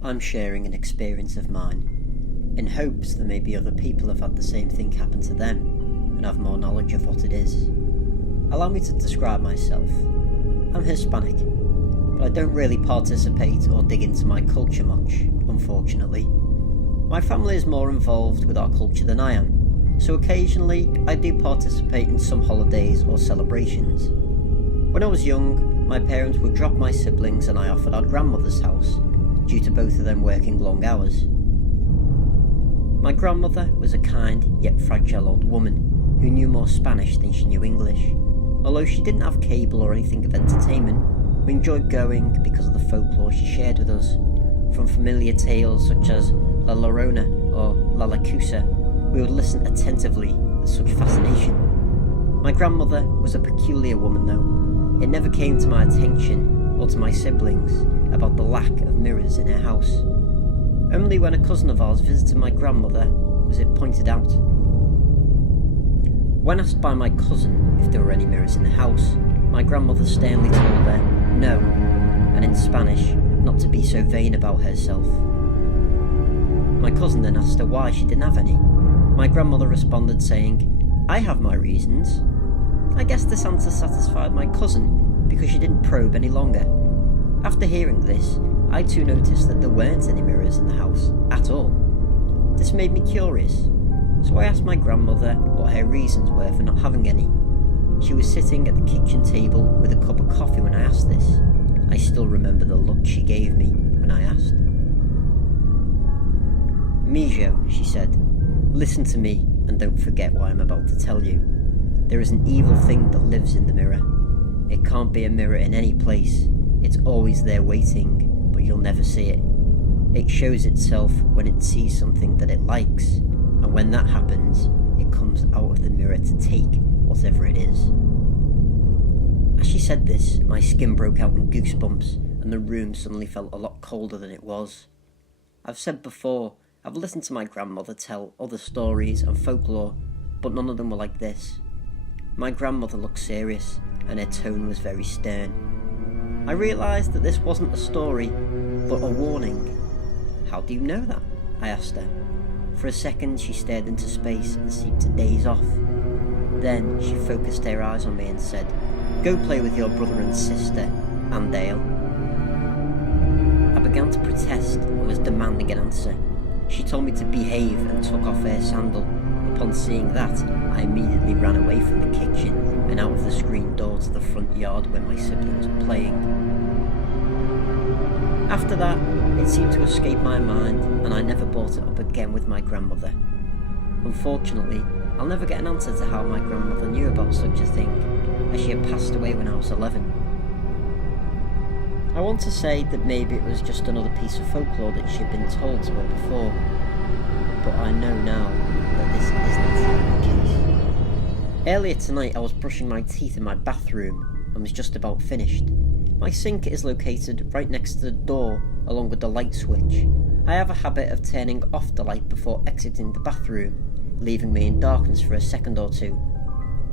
I'm sharing an experience of mine, in hopes that maybe other people have had the same thing happen to them and have more knowledge of what it is. Allow me to describe myself. I'm Hispanic, but I don't really participate or dig into my culture much, unfortunately. My family is more involved with our culture than I am, so occasionally I do participate in some holidays or celebrations. When I was young, my parents would drop my siblings and I off at our grandmother's house, due to both of them working long hours. My grandmother was a kind yet fragile old woman who knew more Spanish than she knew English. Although she didn't have cable or anything of entertainment, we enjoyed going because of the folklore she shared with us. From familiar tales such as La Llorona or La Lechuza, we would listen attentively with such fascination. My grandmother was a peculiar woman though. It never came to my attention or to my siblings about the lack of mirrors in her house. Only when a cousin of ours visited my grandmother was it pointed out. When asked by my cousin if there were any mirrors in the house, my grandmother sternly told her no, and in Spanish, not to be so vain about herself. My cousin then asked her why she didn't have any. My grandmother responded saying, "I have my reasons." I guess this answer satisfied my cousin because she didn't probe any longer. After hearing this, I too noticed that there weren't any mirrors in the house at all. This made me curious, so I asked my grandmother what her reasons were for not having any. She was sitting at the kitchen table with a cup of coffee when I asked this. I still remember the look she gave me when I asked. "Mijo," she said, "listen to me and don't forget what I'm about to tell you. There is an evil thing that lives in the mirror. It can't be a mirror in any place. It's always there waiting, but you'll never see it. It shows itself when it sees something that it likes, and when that happens, it comes out of the mirror to take whatever it is." As she said this, my skin broke out in goosebumps, and the room suddenly felt a lot colder than it was. I've said before, I've listened to my grandmother tell other stories and folklore, but none of them were like this. My grandmother looked serious, and her tone was very stern. I realised that this wasn't a story, but a warning. "How do you know that?" I asked her. For a second she stared into space and seemed to daze off. Then she focused her eyes on me and said, "Go play with your brother and sister, Andale." I began to protest and was demanding an answer. She told me to behave and took off her sandal. Upon seeing that, I immediately ran away from the kitchen and out of the screen door to the front yard where my siblings were playing. After that, it seemed to escape my mind and I never brought it up again with my grandmother. Unfortunately, I'll never get an answer to how my grandmother knew about such a thing, as she had passed away when I was 11. I want to say that maybe it was just another piece of folklore that she had been told to her before, but I know now that this isn't the case. Earlier tonight I was brushing my teeth in my bathroom and was just about finished. My sink is located right next to the door along with the light switch. I have a habit of turning off the light before exiting the bathroom, leaving me in darkness for a second or two.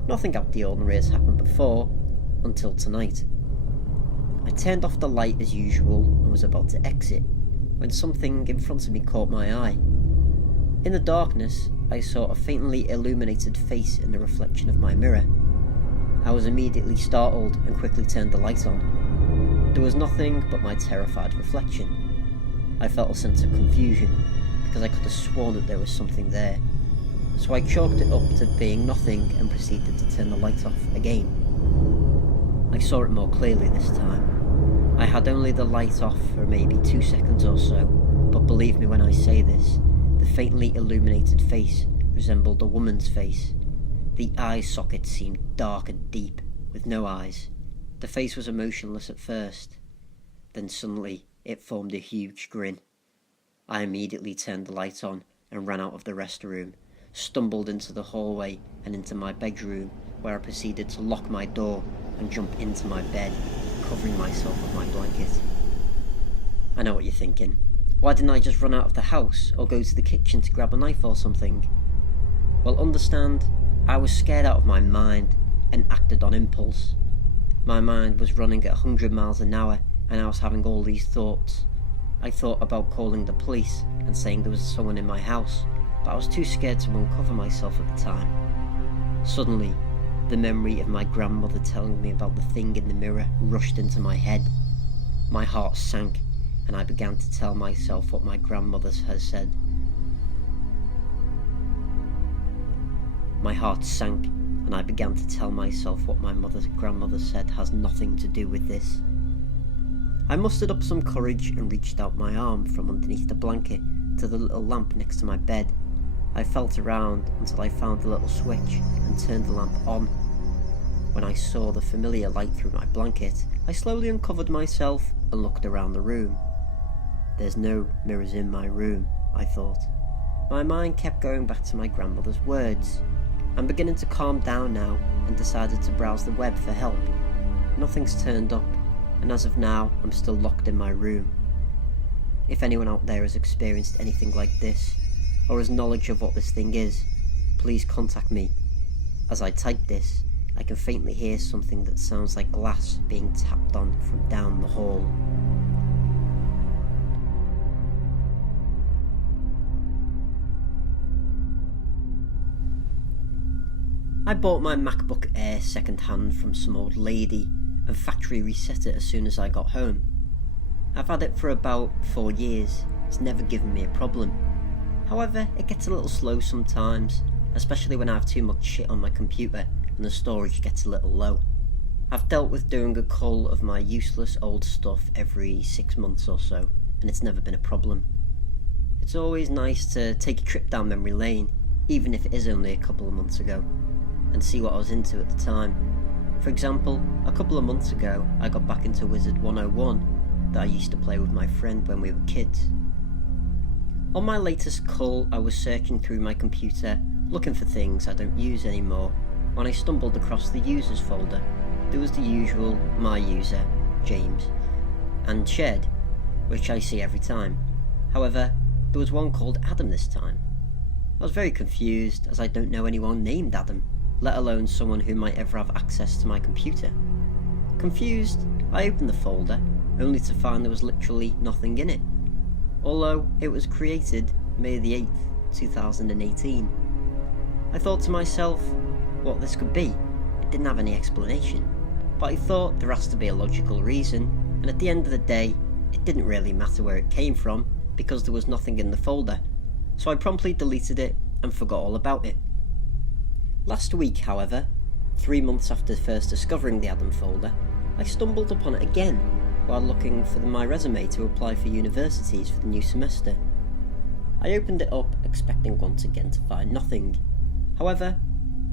Nothing out of the ordinary has happened before, until tonight. I turned off the light as usual and was about to exit, when something in front of me caught my eye. In the darkness, I saw a faintly illuminated face in the reflection of my mirror. I was immediately startled and quickly turned the light on. There was nothing but my terrified reflection. I felt a sense of confusion, because I could have sworn that there was something there. So I chalked it up to being nothing and proceeded to turn the light off again. I saw it more clearly this time. I had only the light off for maybe 2 seconds or so, but believe me when I say this, the faintly illuminated face resembled a woman's face. The eye socket seemed dark and deep, with no eyes. The face was emotionless at first. Then suddenly, it formed a huge grin. I immediately turned the light on and ran out of the restroom, stumbled into the hallway and into my bedroom, where I proceeded to lock my door and jump into my bed, covering myself with my blanket. I know what you're thinking. Why didn't I just run out of the house or go to the kitchen to grab a knife or something? Well, understand, I was scared out of my mind and acted on impulse. My mind was running at 100 miles an hour and I was having all these thoughts. I thought about calling the police and saying there was someone in my house, but I was too scared to uncover myself at the time. Suddenly, the memory of my grandmother telling me about the thing in the mirror rushed into my head. My heart sank, and I began to tell myself what my grandmother had said. My heart sank, and I began to tell myself what my grandmother said has nothing to do with this. I mustered up some courage and reached out my arm from underneath the blanket to the little lamp next to my bed. I felt around until I found the little switch and turned the lamp on. When I saw the familiar light through my blanket, I slowly uncovered myself and looked around the room. There's no mirrors in my room, I thought. My mind kept going back to my grandmother's words. I'm beginning to calm down now and decided to browse the web for help. Nothing's turned up, and as of now, I'm still locked in my room. If anyone out there has experienced anything like this, or has knowledge of what this thing is, please contact me. As I type this, I can faintly hear something that sounds like glass being tapped on from down the hall. I bought my MacBook Air second-hand from some old lady and factory reset it as soon as I got home. I've had it for about 4 years. It's never given me a problem. However, it gets a little slow sometimes, especially when I have too much shit on my computer and the storage gets a little low. I've dealt with doing a cull of my useless old stuff every 6 months or so, and it's never been a problem. It's always nice to take a trip down memory lane, even if it is only a couple of months ago, and see what I was into at the time. For example, a couple of months ago, I got back into Wizard 101 that I used to play with my friend when we were kids. On my latest cull, I was searching through my computer, looking for things I don't use anymore, when I stumbled across the users folder. There was the usual my user, James, and shared, which I see every time. However, there was one called Adam this time. I was very confused, as I don't know anyone named Adam, let alone someone who might ever have access to my computer. Confused, I opened the folder, only to find there was literally nothing in it, although it was created May the 8th, 2018. I thought to myself what this could be. It didn't have any explanation, but I thought there has to be a logical reason, and at the end of the day, it didn't really matter where it came from because there was nothing in the folder, so I promptly deleted it and forgot all about it. Last week, however, 3 months after first discovering the Adam folder, I stumbled upon it again while looking for my resume to apply for universities for the new semester. I opened it up expecting once again to find nothing. However,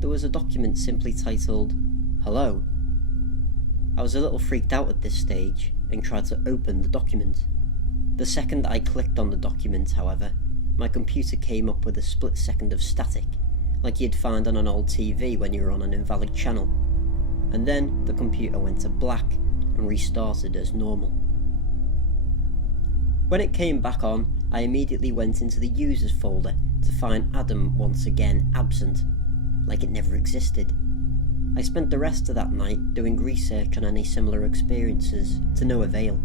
there was a document simply titled, "Hello." I was a little freaked out at this stage and tried to open the document. The second I clicked on the document, however, my computer came up with a split second of static, like you'd find on an old TV when you were on an invalid channel, and then the computer went to black and restarted as normal. When it came back on, I immediately went into the users folder to find Adam once again absent, like it never existed. I spent the rest of that night doing research on any similar experiences, to no avail.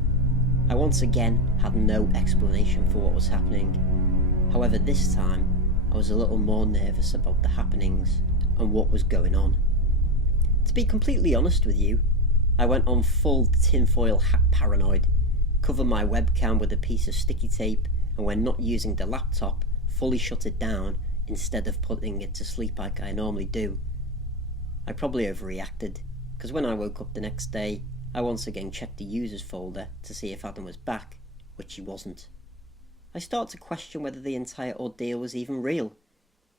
I once again had no explanation for what was happening. However, this time, I was a little more nervous about the happenings and what was going on. To be completely honest with you, I went on full tinfoil hat paranoid, covered my webcam with a piece of sticky tape, and when not using the laptop, fully shut it down instead of putting it to sleep like I normally do. I probably overreacted, because when I woke up the next day, I once again checked the users folder to see if Adam was back, which he wasn't. I start to question whether the entire ordeal was even real,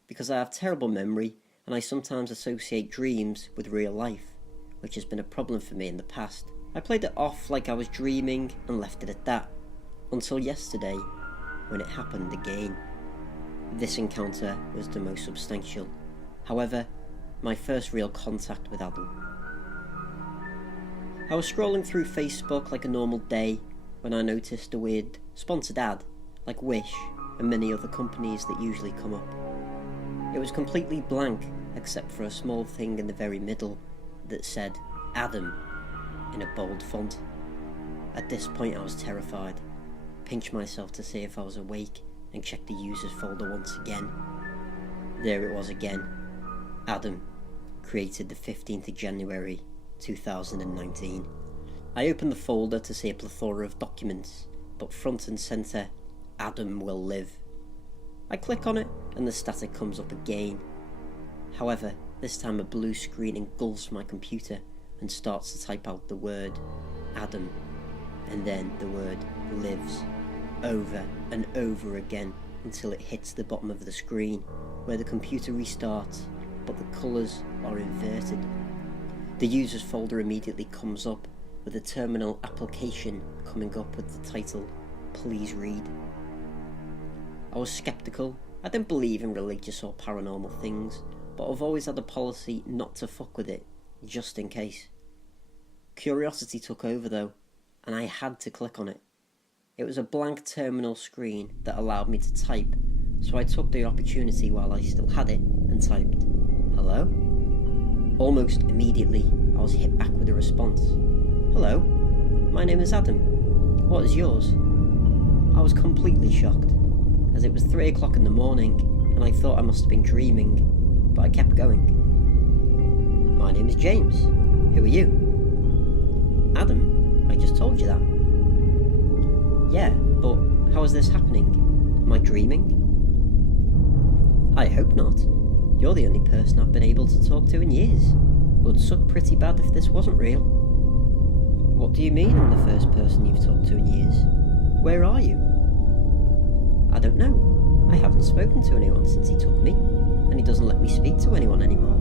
because I have terrible memory and I sometimes associate dreams with real life, which has been a problem for me in the past. I played it off like I was dreaming and left it at that, until yesterday, when it happened again. This encounter was the most substantial. However, my first real contact with Adam. I was scrolling through Facebook like a normal day when I noticed a weird sponsored ad, like Wish and many other companies that usually come up. It was completely blank except for a small thing in the very middle that said Adam in a bold font. At this point I was terrified, pinched myself to see if I was awake and checked the users folder once again. There it was again. Adam, created the 15th of January 2019. I opened the folder to see a plethora of documents, but front and centre, Adam will live. I click on it and the static comes up again. However, this time a blue screen engulfs my computer and starts to type out the word Adam, and then the word lives, over and over again until it hits the bottom of the screen, where the computer restarts, but the colours are inverted. The users folder immediately comes up, with a terminal application coming up with the title, Please Read. I was sceptical. I didn't believe in religious or paranormal things, but I've always had a policy not to fuck with it, just in case. Curiosity took over though, and I had to click on it. It was a blank terminal screen that allowed me to type, so I took the opportunity while I still had it and typed, hello? Almost immediately, I was hit back with a response. Hello, my name is Adam. What is yours? I was completely shocked, as it was 3 o'clock in the morning, and I thought I must have been dreaming, but I kept going. My name is James. Who are you? Adam, I just told you that. Yeah, but how is this happening? Am I dreaming? I hope not. You're the only person I've been able to talk to in years. Would suck pretty bad if this wasn't real. What do you mean I'm the first person you've talked to in years? Where are you? I don't know. I haven't spoken to anyone since he took me, and he doesn't let me speak to anyone anymore.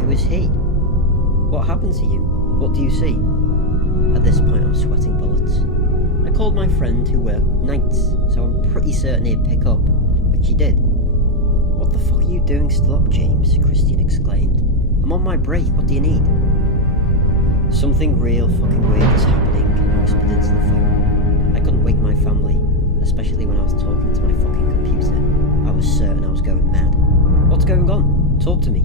Who is he? What happened to you? What do you see? At this point I'm sweating bullets. I called my friend who worked nights, so I'm pretty certain he'd pick up, which he did. What the fuck are you doing still up, James? Christian exclaimed. I'm on my break, what do you need? Something real fucking weird is happening, I whispered into the phone. I couldn't wake my family, especially when I was talking to my fucking computer. I was certain I was going mad. What's going on? Talk to me.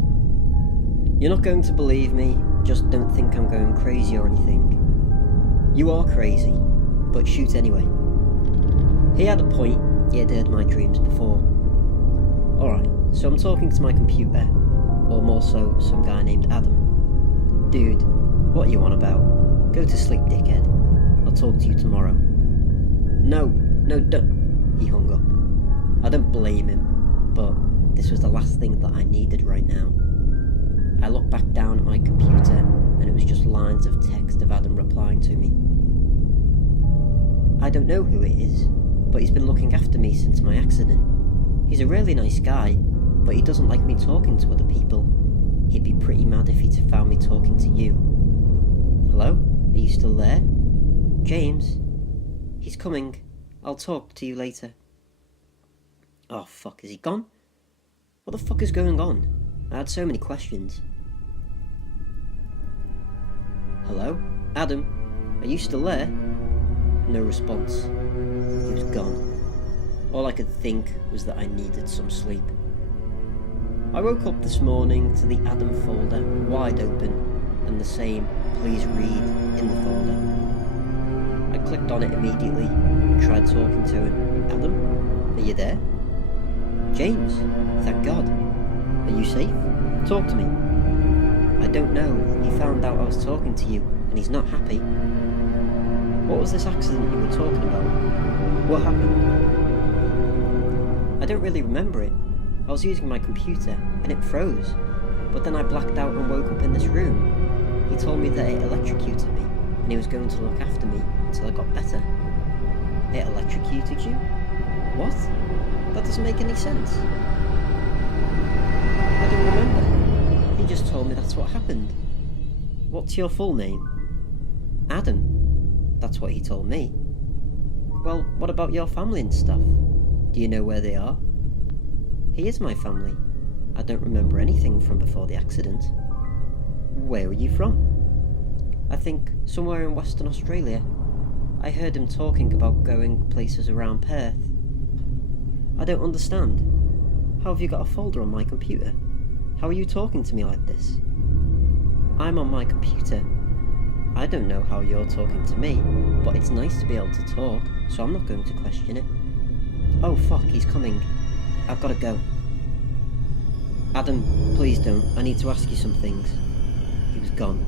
You're not going to believe me, just don't think I'm going crazy or anything. You are crazy, but shoot anyway. He had a point, he had heard my dreams before. Alright, so I'm talking to my computer, or more so, some guy named Adam. Dude, what are you on about? Go to sleep, dickhead. I'll talk to you tomorrow. No, don't. He hung up. I don't blame him, but this was the last thing that I needed right now. I looked back down at my computer, and it was just lines of text of Adam replying to me. I don't know who it is, but he's been looking after me since my accident. He's a really nice guy, but he doesn't like me talking to other people. He'd be pretty mad if he'd found me talking to you. Hello? Are you still there? James? He's coming. I'll talk to you later. Oh fuck, is he gone? What the fuck is going on? I had so many questions. Hello? Adam? Are you still there? No response. He was gone. All I could think was that I needed some sleep. I woke up this morning to the Adam folder wide open and the same Please Read in the folder. I clicked on it immediately and tried talking to him. Adam, are you there? James, thank God. Are you safe? Talk to me. I don't know. He found out I was talking to you and he's not happy. What was this accident you were talking about? What happened? I don't really remember it. I was using my computer and it froze, but then I blacked out and woke up in this room. He told me that it electrocuted me and he was going to look after me until I got better. It electrocuted you? What? That doesn't make any sense. I don't remember. He just told me that's what happened. What's your full name? Adam. That's what he told me. Well, what about your family and stuff? Do you know where they are? He is my family. I don't remember anything from before the accident. Where are you from? I think somewhere in Western Australia. I heard him talking about going places around Perth. I don't understand. How have you got a folder on my computer? How are you talking to me like this? I'm on my computer. I don't know how you're talking to me, but it's nice to be able to talk, so I'm not going to question it. Oh fuck, he's coming. I've got to go. Adam, please don't. I need to ask you some things. He was gone.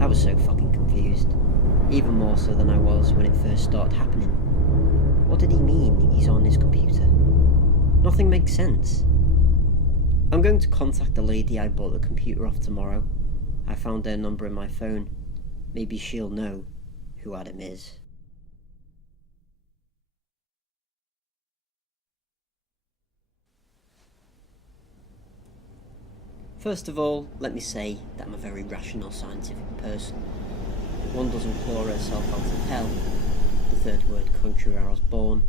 I was so fucking confused. Even more so than I was when it first started happening. What did he mean he's on his computer? Nothing makes sense. I'm going to contact the lady I bought the computer off tomorrow. I found her number in my phone. Maybe she'll know who Adam is. First of all, let me say that I'm a very rational, scientific person. One doesn't claw herself out of hell, the third world country where I was born,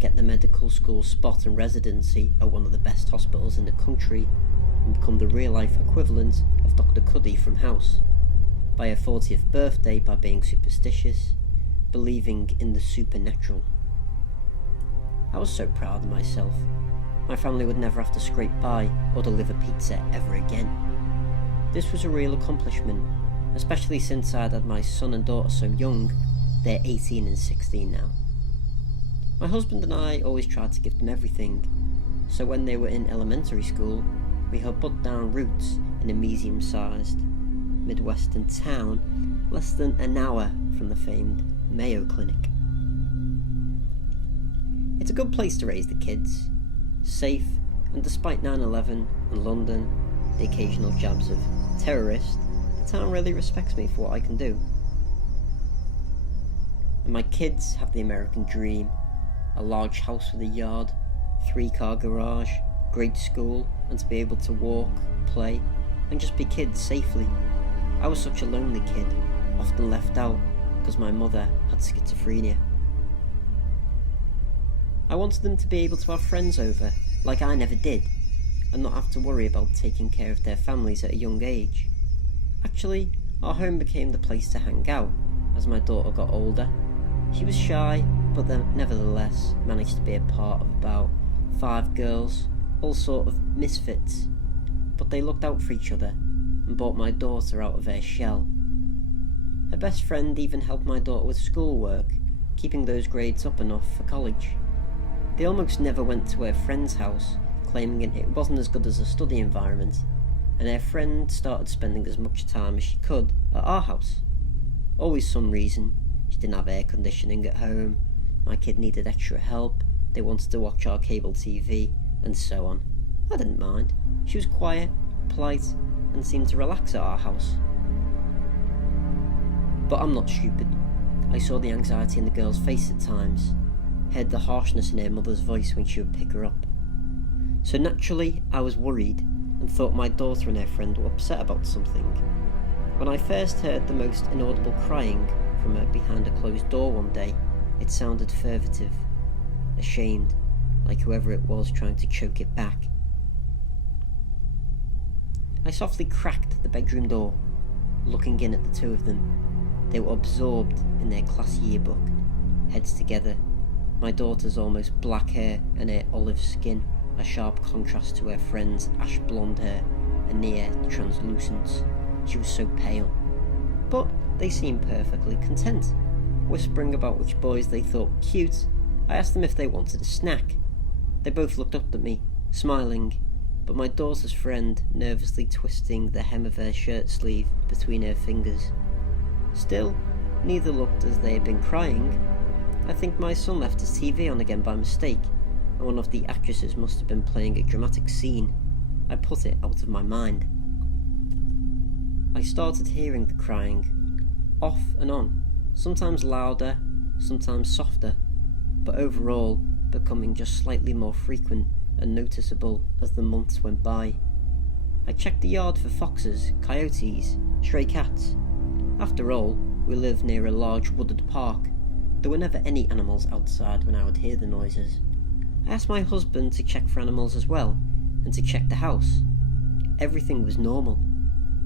get the medical school spot and residency at one of the best hospitals in the country, and become the real-life equivalent of Dr. Cuddy from House. By her 40th birthday by being superstitious, believing in the supernatural. I was so proud of myself. My family would never have to scrape by or deliver pizza ever again. This was a real accomplishment, especially since I had my son and daughter so young. They're 18 and 16 now. My husband and I always tried to give them everything, so when they were in elementary school, we had put down roots in a medium-sized Midwestern town less than an hour from the famed Mayo Clinic. It's a good place to raise the kids, safe, and despite 9/11 and London, the occasional jabs of terrorist, the town really respects me for what I can do. And my kids have the American dream, a large house with a yard, 3-car garage, great school, and to be able to walk, play, and just be kids safely. I was such a lonely kid, often left out because my mother had schizophrenia. I wanted them to be able to have friends over, like I never did, and not have to worry about taking care of their families at a young age. Actually, our home became the place to hang out as my daughter got older. She was shy, but then nevertheless managed to be a part of about 5 girls, all sort of misfits, but they looked out for each other and brought my daughter out of her shell. Her best friend even helped my daughter with schoolwork, keeping those grades up enough for college. They almost never went to her friend's house, claiming it wasn't as good as a study environment, and her friend started spending as much time as she could at our house. Always some reason. She didn't have air conditioning at home, my kid needed extra help, they wanted to watch our cable TV, and so on. I didn't mind. She was quiet, polite, and seemed to relax at our house. But I'm not stupid. I saw the anxiety in the girl's face at times, heard the harshness in her mother's voice when she would pick her up. So naturally, I was worried and thought my daughter and her friend were upset about something. When I first heard the most inaudible crying from her behind a closed door one day, it sounded furtive, ashamed, like whoever it was trying to choke it back. I softly cracked the bedroom door, looking in at the two of them. They were absorbed in their class yearbook, heads together. My daughter's almost black hair and her olive skin, a sharp contrast to her friend's ash blonde hair and near translucence. She was so pale. But they seemed perfectly content. Whispering about which boys they thought cute, I asked them if they wanted a snack. They both looked up at me, smiling, but my daughter's friend nervously twisting the hem of her shirt sleeve between her fingers. Still, neither looked as they had been crying. I think my son left his TV on again by mistake, and one of the actresses must have been playing a dramatic scene. I put it out of my mind. I started hearing the crying, off and on, sometimes louder, sometimes softer, but overall becoming just slightly more frequent and noticeable as the months went by. I checked the yard for foxes, coyotes, stray cats. After all, we live near a large wooded park. There were never any animals outside when I would hear the noises. I asked my husband to check for animals as well, and to check the house. Everything was normal,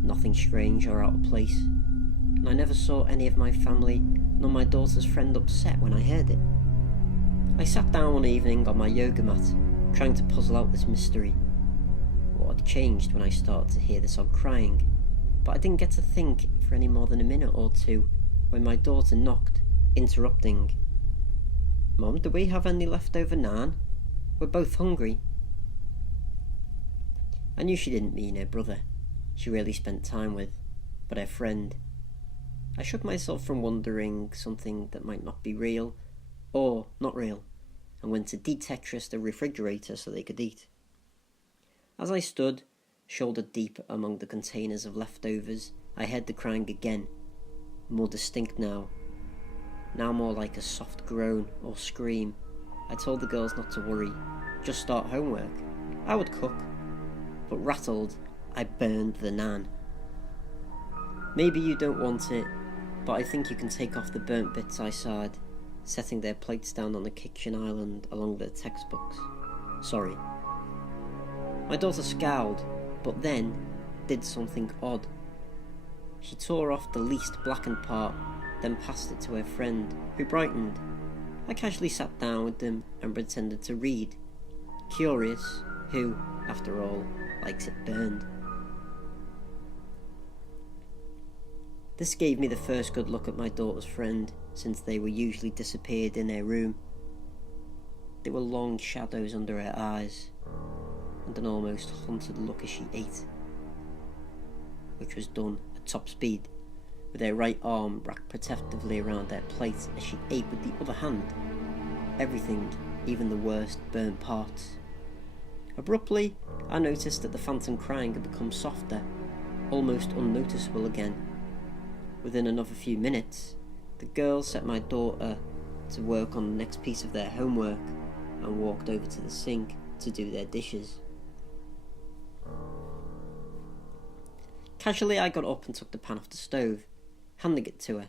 nothing strange or out of place, and I never saw any of my family nor my daughter's friend upset when I heard it. I sat down one evening on my yoga mat, trying to puzzle out this mystery. What had changed when I started to hear this odd crying? but I didn't get to think for any more than a minute or two when my daughter knocked, interrupting. "Mum, do we have any leftover naan? We're both hungry." I knew she didn't mean her brother she really spent time with, but her friend. I shook myself from wondering something that might not be real, or not real, and went to de-Tetris the refrigerator so they could eat. As I stood, shoulder deep among the containers of leftovers, I heard the crying again, more distinct now more like a soft groan or scream. I told the girls not to worry, just start homework. I would cook. But rattled, I burned the naan. "Maybe you don't want it, but I think you can take off the burnt bits," I sighed, setting their plates down on the kitchen island along their textbooks. "Sorry." My daughter scowled, but then did something odd. She tore off the least blackened part, then passed it to her friend, who brightened. I casually sat down with them and pretended to read, curious who, after all, likes it burned. This gave me the first good look at my daughter's friend since they were usually disappeared in her room. There were long shadows under her eyes, and an almost haunted look as she ate, which was done at top speed, with her right arm wrapped protectively around her plate as she ate with the other hand. Everything, even the worst burnt parts. Abruptly, I noticed that the phantom crying had become softer, almost unnoticeable again. Within another few minutes, the girls set my daughter to work on the next piece of their homework and walked over to the sink to do their dishes. Casually, I got up and took the pan off the stove, handing it to her.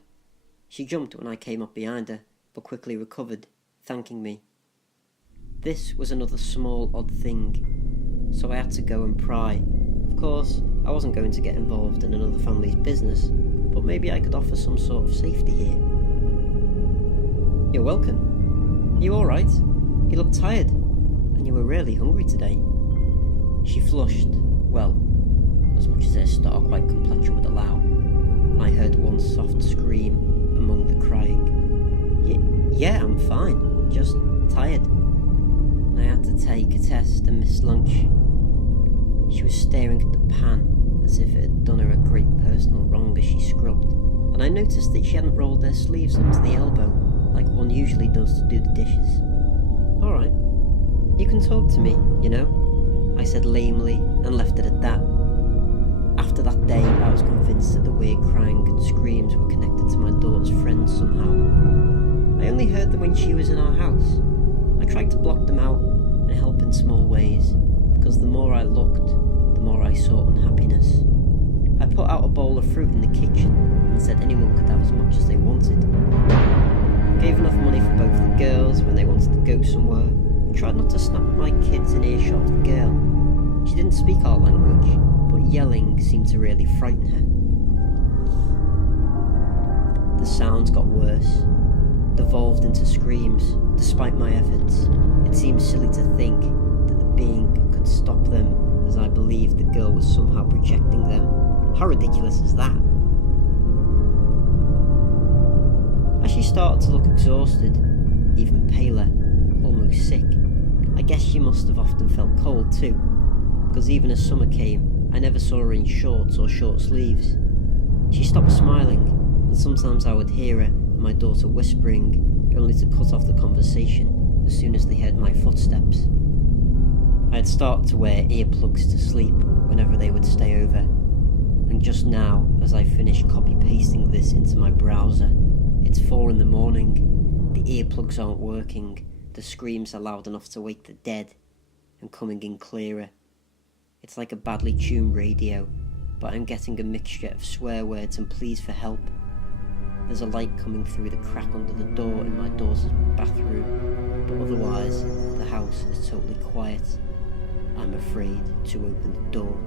She jumped when I came up behind her, but quickly recovered, thanking me. This was another small, odd thing, so I had to go and pry. Of course, I wasn't going to get involved in another family's business, but maybe I could offer some sort of safety here. "You're welcome. You alright? You look tired, and you were really hungry today." She flushed, well, as much as her star-white complexion would allow, and I heard one soft scream among the crying. Yeah, I'm fine, just tired. And I had to take a test and miss lunch." She was staring at the pan as if it had done her a great personal wrong as she scrubbed, and I noticed that she hadn't rolled her sleeves up to the elbow like one usually does to do the dishes. "Alright, you can talk to me, you know," I said lamely and left it at that. After that day, I was convinced that the weird crying and screams were connected to my daughter's friends somehow. I only heard them when she was in our house. I tried to block them out and help in small ways, because the more I looked, the more I saw unhappiness. I put out a bowl of fruit in the kitchen and said anyone could have as much as they wanted. Gave enough money for both the girls when they wanted to go somewhere, and tried not to snap at my kids in earshot of the girl. She didn't speak our language, but yelling seemed to really frighten her. The sounds got worse, devolved into screams. Despite my efforts, it seemed silly to think that the being could stop them, as I believed the girl was somehow projecting them. How ridiculous is that? As she started to look exhausted, even paler, almost sick, I guess she must have often felt cold too, because even as summer came, I never saw her in shorts or short sleeves. She stopped smiling, and sometimes I would hear her and my daughter whispering, only to cut off the conversation as soon as they heard my footsteps. I had started to wear earplugs to sleep whenever they would stay over, and just now, as I finished copy-pasting this into my browser, it's 4 a.m, the earplugs aren't working, the screams are loud enough to wake the dead, and coming in clearer. It's like a badly tuned radio, but I'm getting a mixture of swear words and pleas for help. There's a light coming through the crack under the door in my daughter's bathroom, but otherwise, the house is totally quiet. I'm afraid to open the door.